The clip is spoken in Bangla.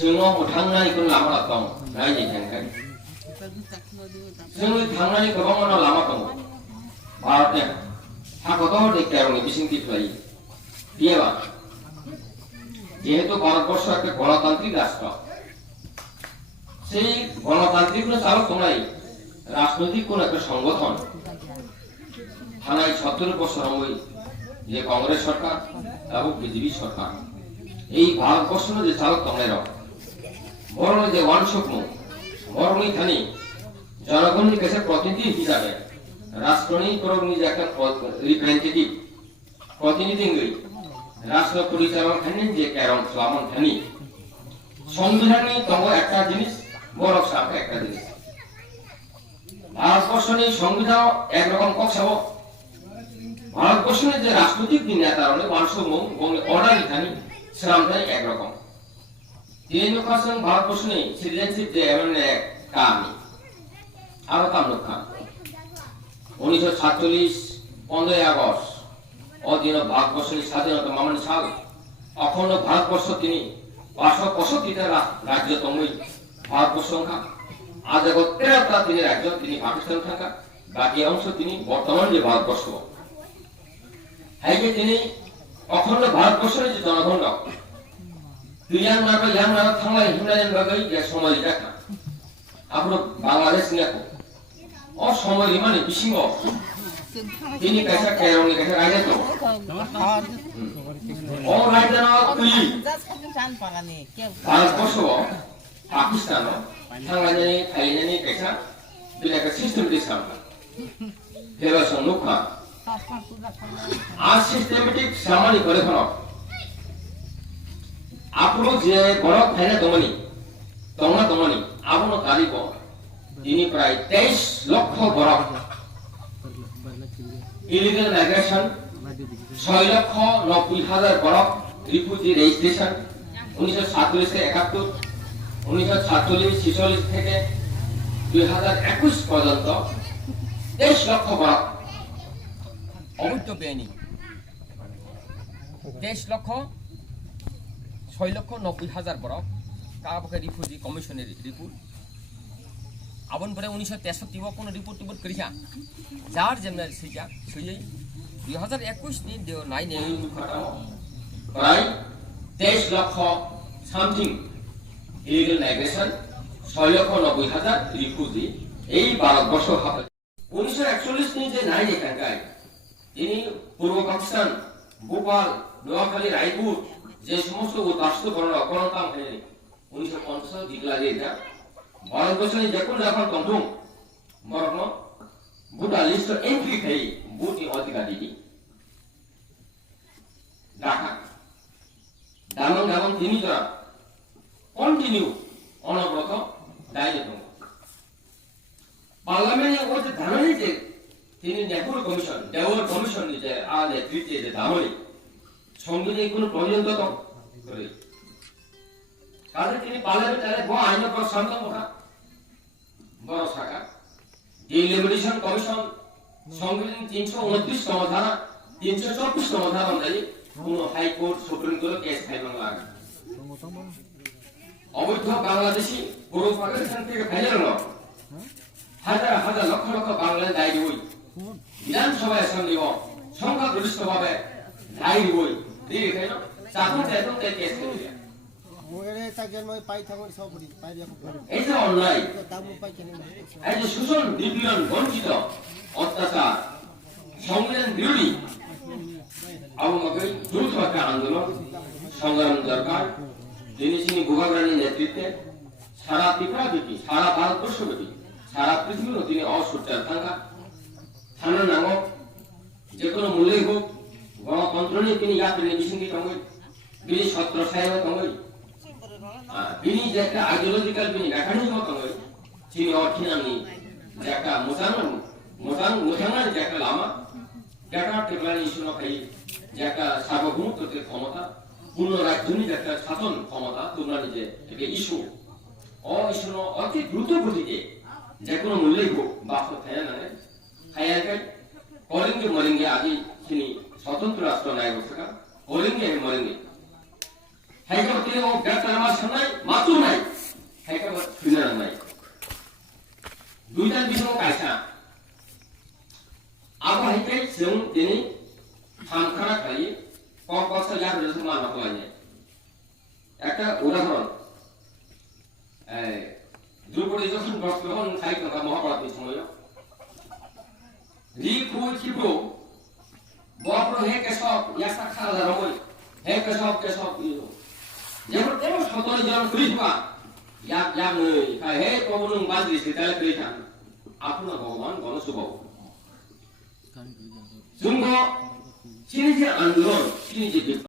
जोङो थांनानै 그 लामा दं नायनो थांगोन जोङो थांनानै गोबां लामा दं भारतनि हाखौथ' दैखायावनि बिसिंथि लायो बियोबा যেহেতু ভারতবর্ষ একটা গণতান্ত্রিক রাষ্ট্র সেই গণতান্ত্রিক চালক তোমরাই রাজনৈতিক কোন একটা সংগঠন থানায় 17 বছর ওই যে কংগ্রেস সরকার এবং বিজেপি সরকার এই ভারতবর্ষ যে চালক তোমরাই বড় যে ওয়ানশক্ম বড়ই থানি জনগণের কাছে প্রতিনিধি হিসাবে রাষ্ট্রনীতি করণী যে একটা রিপ্রেজেন্টেটিভ প্রতিনিধি রাষ্ট্র পরিচালনা খানি যে কেরম সামন খানি সংবিধানে তঙ্গ একটা জিনিস বড় সাথে একটা জিনিস ভারতবর্ষের সংবিধান একরকম কক্ষাব ভারতবর্ষের যে রাজনৈতিক নেতা রলে ওয়ানশক্ম অর্ডার খানি সেরামটাই একরকম तीन लोकांसन भारतवर्षनि सिटिजेनशिप जे एमने कामी आरो कामलुखा 1947 15 আগস্ট অদিন ভারতবর্ষের স্বাধীনতা মামনি সাল অখণ্ড ভারতবর্ষ তিনি 565টা রাজ্য তঙ্গই ভারতবর্ষ সংখ্যা আজ 13টা তিনি রাজ্য তিনি পাকিস্তান থাকা বাকি অংশ তিনি বর্তমান যে ভারতবর্ষ হাইকে তিনি অখণ্ড ভারতবর্ষের যে জনগণ yang naga thanglai himlayan bagai ya somali jaka apro bangladesh ni ako o somali mane bisingo ini kaisa kairong ni kaisa raja to o raja na tui bangladesh pakistan thanglai ni thailai ni kaisa bila ka system di sama hera sonukha a systematic samani kore khono आपरो जे बरफ थाइना दमनी आपनो तारिख दिनी प्राय 23 लक्ष बरफ इलीगल माइग्रेशन 6,90,000 बरफ रिफ्यूजी रेजिस्ट्रेशन 1947 से 71 1947 46 থেকে 2021 পর্যন্ত 23 লক্ষ বরফ অবৈধ বেআইনি 23 লক্ষ 6,90,000 বরফ কাবকে রিফিউজি কমিশনের রিপোর্ট আবন পরে 1963 কোন রিপোর্ট করিছা যার যেমন সেইটা সেই 2021 নি দেও নাই নে প্রায় 23 লক্ষ সামথিং ইলিগাল মাইগ্রেশন 6,90,000 রিফিউজি এই ভারতবর্ষ হবে 1941 নি যে নাই এখানকার তিনি পূর্ব পাকিস্তান ভোপাল নোয়াখালী রায়পুর যে সমস্ত রাষ্ট্রকরণ অপরাধ হয়নি 1950 ডিক্লারে এটা ভারতবর্ষের যে কোনো যখন কমথুম বরং বুটা লিস্ট এন্ট্রি খাই বুটি অধিকারী ঢাকা দামন তিনি যারা কন্টিনিউ অনবরত দায়িত্ব পার্লামেন্টে ও যে দামনি যে তিনি নেহরু কমিশন দেওয়ার কমিশন যে আর নেতৃত্বে যে দামনি সংবিধানে কোনো প্রয়োজন তো করে কারণ তিনি পার্লামেন্টারে বড় আইন প্রয়োগ সম্ভব না বড় শাখা ডিলিমিটেশন কমিশন সংবিধান 329 তম ধারা 324 তম ধারা অনুযায়ী কোন high court supreme court case file লাগে অবৈধ বাংলাদেশি পূর্ব পাকিস্তান থেকে ফাইল হলো হাজার হাজার লক্ষ লক্ষ বাংলাদেশ দায়ী হই বিধানসভায় সন্দেহ সংখ্যাগরিষ্ঠভাবে দায়ী হই দিয়ে কেন চাকরি চাইতো তাই কেস করে মোরে তাকের মই পাই থাকন সবরি পাই দিয়া এই যে অনলাইন দাম পাই কেন এই যে শোষণ নিপীড়ন বঞ্চিত অত্যাচার সংবিধান বিরোধী আমাকে দ্রুত একটা আন্দোলন সংগ্রাম দরকার যিনি ভূভাগরানীর নেতৃত্বে সারা ত্রিপুরাব্যাপী সারা ভারতবর্ষব্যাপী সারা পৃথিবীর তিনি অসুচার থাকা থানার নামক যে কোনো মূল্যই হোক গণতন্ত্র নিয়ে তিনি ইয়াত্রী বিসঙ্গী তঙ্গই বিনি সত্র সাহেব তঙ্গই বিনি যে একটা আইডিওলজিক্যাল বিনি মেকানিজম তঙ্গই তিনি অর্থিনামনি যে একটা মোটাঙ্গার যে একটা লামা যেটা টেবলানি ইস্যু নখাই যে একটা সার্বভৌমত্বের ক্ষমতা পূর্ণ রাজধানী যে একটা শাসন ক্ষমতা তোমরা নিজে একটা ইস্যু ইস্যু অতি দ্রুত গতিতে যে কোনো মূল্যই হোক বাস্তব খায়া না খায়াকে করেঙ্গে মরেঙ্গে আগে তিনি स्वतंत्र राष्ट्र नायक होगा करेंगे मरेंगे है जो तेरे वो व्यक्त हमारे सामने मातृ থামখানা খাই কষ্ট যাবে সমান বাকলাইনে একটা উদাহরণ দ্রৌপদী যখন বস্ত্রহরণ খাই কথা মহাভারতের সময় রিপু খিপু বপ্র হে কেশব ইয়াসা খালা রমই হে কেশব কেশব যেমন তেমন 17 জন কৃষ্ণা ইয়াক নই হে প্রভুং বাজরি সেতালে কৃষ্ণ আপনার ভগবান গণেশ বাবু 중국 신의제 안드론 신의제